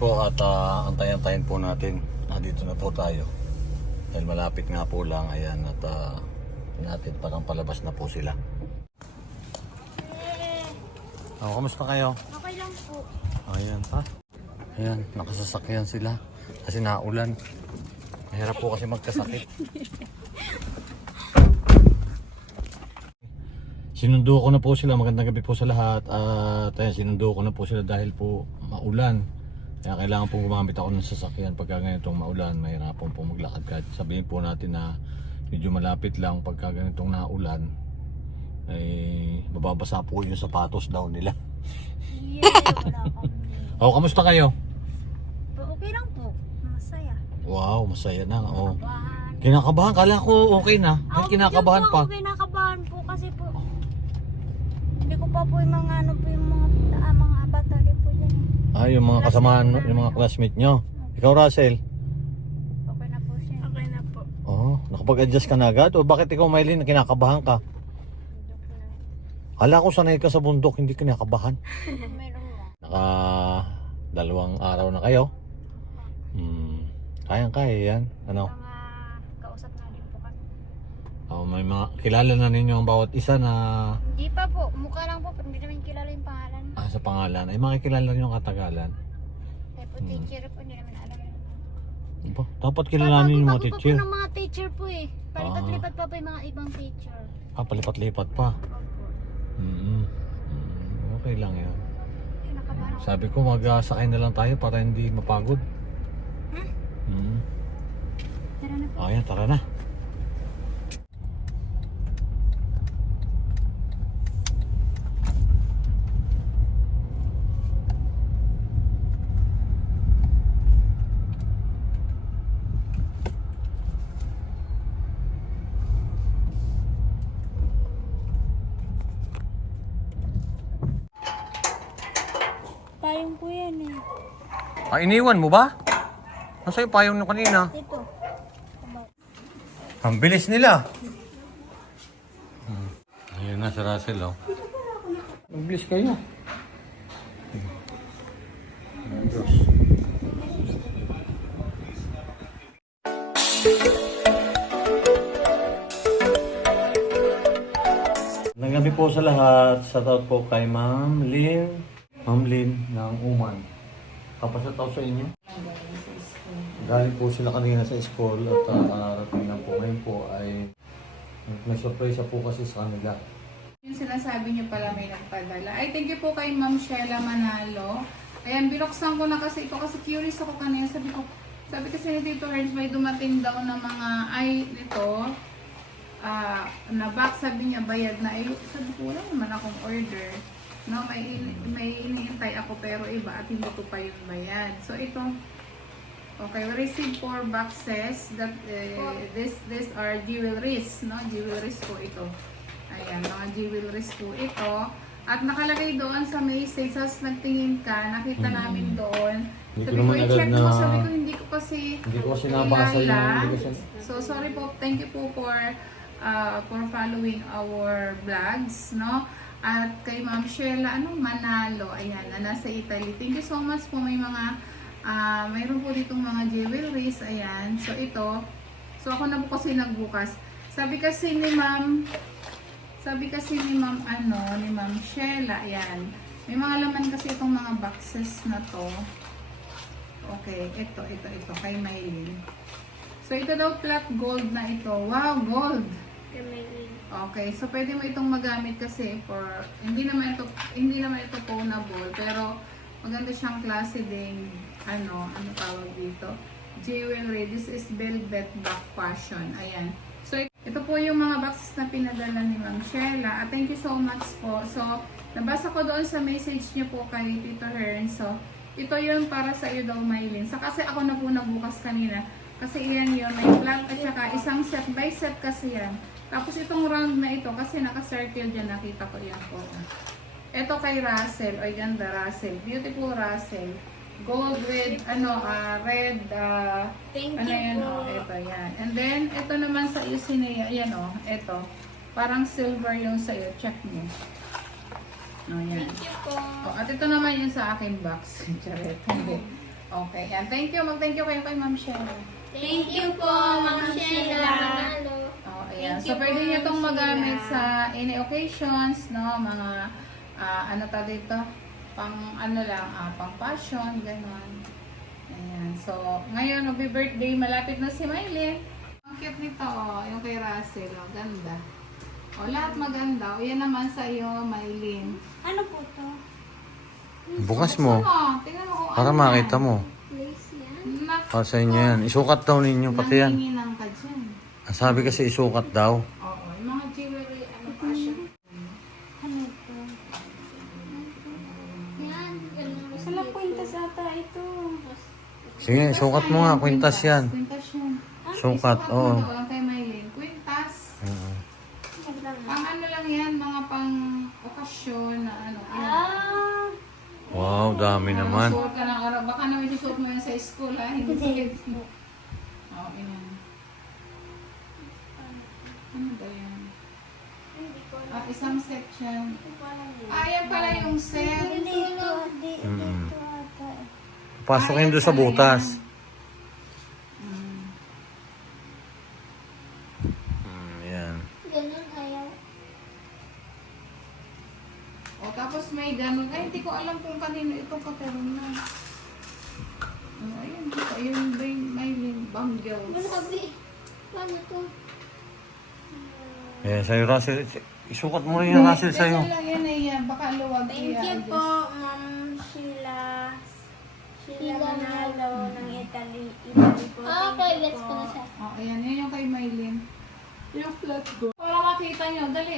po at uh, antayan-antayin po natin. Nandito na po tayo. Dahil malapit nga po lang. Ayan at uh, natin parang palabas na po sila. Oh, kamusta kayo? Okay lang po. Ayan pa. Ayan, nakasasakyan sila. Kasi naulan. Mahirap po kasi magkasakit. Sinundo ko na po sila. Magandang gabi po sa lahat. At ayan, sinundo ko na po sila dahil po maulan. Kaya kailangan po gumamit ako ng sasakyan pagka ganitong maulan. Mahirapan po maglakad. Kahit sabihin po natin na medyo malapit lang pagka ganitong naulan ay bababasa po yung sapatos daw nila. Yeah, wala kami. Oh, kamusta kayo? Okay lang po. Masaya. Wow, masaya na. Oh. Kabahan. Kinakabahan, kala ko okay na. Ako Ay, kinakabahan po, pa. Ako kinakabahan po kasi po. Hindi ko pa po yung mga ano po yung mga ah, batali po dyan. eh. Ah, yung mga kasamahan, yung mga classmate nyo. Ikaw, Russell. Okay na po siya. Okay na po. Oh, nakapag-adjust ka na agad? O bakit ikaw, Maylin, kinakabahan ka? Kala ko sanay ka sa bundok, hindi kinakabahan. Meron mo. Naka dalawang araw na kayo. Hmm, kayang kaya yan. Ano? Mga kausap na din po kami. Oh, may mga kilala na ninyo ang bawat isa na Hindi pa po. Mukha lang po. pero Hindi namin kilala yung pangalan. ah, sa pangalan. Ay makikilala nyo ang katagalan. Kaya po Hmm. teacher po. Hindi namin alam. Ba, dapat kilalanin yung mga Bago-bago teacher. po ng mga teacher po eh. Palipat-lipat pa po yung mga ibang teacher. Ah, palipat-lipat pa. Opo. Mm-mm. Mm, Okay lang yan. Sabi ko magsakay na lang tayo para hindi mapagod. Hmm? Mm. Tara na po. Ayan, tara na. Payong po yan eh. Ah, iniwan mo ba? Nasa yung payong nyo kanina? Ito. Ang bilis nila. Hmm. Ayun na si Russell, oh. Ang bilis kayo. Ang Diyos. Gabi po sa lahat. Shout out po kay Ma'am Lynn. Ma'am Lynn ng Uman. Kapasat ako sa inyo. Galing po sila kanina sa school at uh, kararating lang po. Ngayon po ay may surprise po kasi sa kanila. Yung sinasabi niyo pala may nagpadala. Ay, thank you po kay Ma'am Sheila Manalo. Ayan, binuksan ko na kasi ito kasi curious ako kanina. Sabi ko, sabi kasi ni Tito Ernst, may dumating daw na mga, ay, nito, ah, na box, sabi niya, bayad na. Ay, sabi ko, wala naman akong order. No, may, in- may iniintay ako pero iba at hindi ko pa yung bayad. So, ito, Okay, we received four boxes that uh, this this are jewelries, no? Jewelries po ito. Ayan, mga jewelries po ito. At nakalagay doon sa message, as nagtingin ka, nakita Hmm. namin doon. Hindi Sabi ko, i-check na- mo. Sabi ko, hindi ko kasi Hindi ko kasi nabasa yung... kilala. Hindi ko kasi... So, sorry po. Thank you po for uh, for following our vlogs, no? At kay Ma'am Sheila, anong Manalo, ayan, na nasa Italy. Thank you so much po. May mga, ah, mayroon po ditong mga jewelries, ayan. So, ito. So, ako na po kasi nagbukas. Sabi kasi ni Ma'am, sabi kasi ni Ma'am, ano, ni Ma'am Sheila, ayan. May mga laman kasi itong mga boxes na to. Okay, ito, ito, ito, kay Maylin. So, ito daw flat gold na ito. Wow, gold! Okay, so pwede mo itong magamit kasi for, hindi naman ito, hindi naman ito phonable, pero maganda siyang klase din, ano, ano tawag dito? Jewelry. This is velvet back fashion. Ayan. So, ito po yung mga boxes na pinadala ni Ma'am Sheila. At thank you so much po. So, nabasa ko doon sa message niyo po kay Tito Hearn. So, ito yun para sa iyo daw, Maylin. Sa kasi ako na po nagbukas kanina. Kasi iyan yun, may flag at saka isang set by set kasi yan. Tapos itong round na ito, kasi naka-circle dyan, nakita ko yan po. Ito kay Russell, ay ganda Russell, beautiful Russell. Gold with, ano, ah, red, ah, Thank ano you yan, po. oh, ito yan. And then, ito naman sa iyo, sineya, yan oh, ito. Parang silver yung sa iyo, check mo. Oh, yan. Thank you po. Oh, at ito naman yung sa aking box. Charet. Hindi. Okay, yan. Thank you. Mag-thank you kayo kay Ma'am Sheila. Thank you po, Ma'am Sheila. Oh, ayan. Thank So, you pwede po, itong magamit sa any occasions, no? Mga, ah, ano ta dito? Pang, ano lang, ah, pang fashion, gano'n. Ayan. So, ngayon, magbi-birthday, malapit na si Mylene. Ang cute nito, oh, yung kay Russell, oh, ganda. O, lahat maganda. O, yan naman sa iyo, Mylene. Ano po to? Bukas mo. Tingnan mo kung Para ano makita yan. mo. Lace yan? Nak, Para sa inyo yan. Isukat daw ninyo pati yan. dyan. Ang sabi kasi isukat daw. Oo, yung mga jewelry, ano pa siya. Ano to? Yan, ganun. Sala kwintas ata ito. Sige, isukat mo nga. Kwintas yan. Kwintas yan. Sukat, Isukat mo oo. daw ang kay Mylene. Kwintas. Oo. Pang ano lang yan, mga pang okasyon na ano. Ah! Wow, dami naman. Suot ka ng araw. Baka naman isuot mo yan sa school ha. Hindi pwede. Oo, yan. Ano ba yan? Hindi ko Ah, isang section. alam. Ah, yan pala yung set. Dito, di, Mm. dito ata. Yun doon sa butas. Mm. Mm, yan. Ganun ayaw. O, tapos may ganun. Ay, hindi ko alam kung kanino ito kateron na. Oh, ayun. Ayun ba yung may banggles. Grabe. Paano to? Eh, sa'yo, Russell. Isukat mo rin yung Russell sa'yo. Ganyan lang yan eh. yan. Baka luwag Thank you Diyos. po, Ma'am Sheila. Sheila Manalo ng Italy. Italy po. Ah, okay. Gets ko na siya. Oh, ayan. Yan yung kay Maylin. Yung flat go. Para makita nyo. Dali.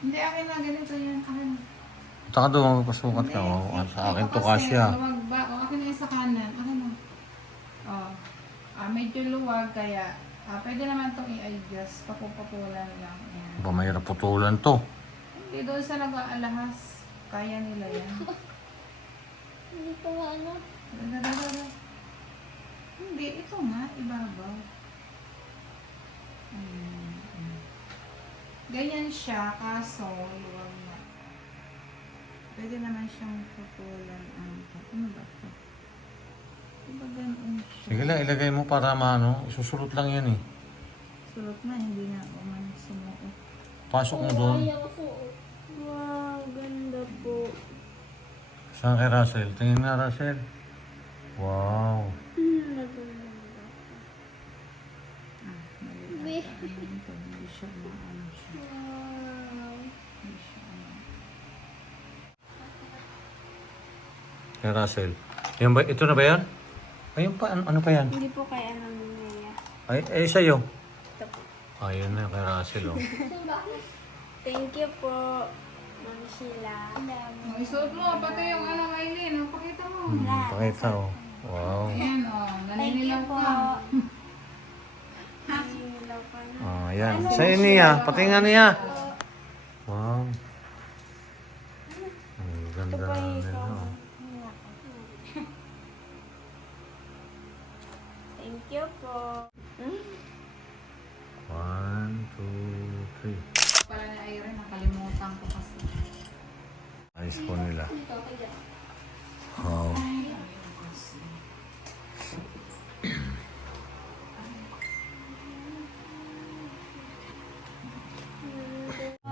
Hindi, akin na. Ganito yan. Akin. Taka doon, magpasukat ka. Oh, sa akin to kasi, kasya. Luwag ba? O, akin na yung sa kanan. Akin na. Oh. Ah, medyo luwag kaya ah, pwede naman itong i-adjust. Papupapulan lang. Ayan. Ba, mahirap putulan to. Hindi doon sa nag-aalahas. Kaya nila yan. Hindi ko nga ano. Dadadadada. Hindi, ito nga, ibabaw. Mm, mm. Ganyan siya, kaso luwag na. Pwede naman siyang putulan ang ano ba ito? Sige lang, ilagay mo para maano. Isusulot lang yan eh. Sulot na, hindi na ako man sumuot. Pasok mo doon. Wow, ganda po. Saan kay Russell? Tingin nga, Russell. Wow. Hmm, ano. Kay Russell. Yan ba? Ito na ba yan? Ayun pa. Ano, ano pa yan? Hindi po kaya ng Maya. Ay, eh, sa'yo. Ito po. Ayun na, kay Russell. Oh. Thank you po, Ma'am Sheila. Oh, isuot mo, pati yung ano, Maylin. Oh, pakita mo. Hmm, pakita oh. Wow. Ayan, oh. Thank you Naninilaw po. ka. Naninilaw pa na. Oh, yan. Sa'yo niya. Pati nga niya. Wow. Ang ganda Ito pa na yung Ayos po nila. Wow.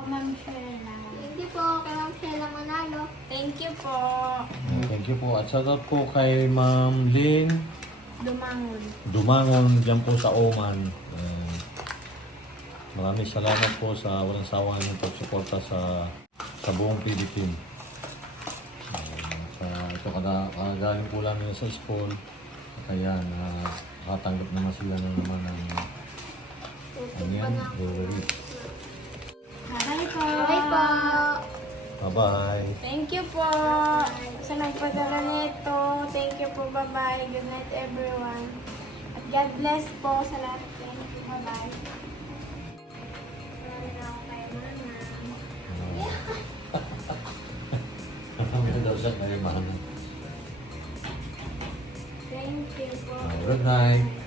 Ma'am Sheila. Thank you po kay Ma'am Manalo. Thank you po. Thank you po. At shoutout po kay Ma'am Lynn Dumangon. Dumangon dyan po sa Oman. Eh, maraming salamat po sa walang sawa ng pagsuporta sa sa buong Philippine. Ito kada kagaling po lang nila sa school. Kaya na nakatanggap naman sila na naman ng ano yan, jewelry. Bye po. Bye po. Bye-bye. Thank you po sa nagpadala nito. Thank you po. Bye-bye. Good night everyone. At God bless po sa lahat. Thank you. Bye-bye. Siya kayo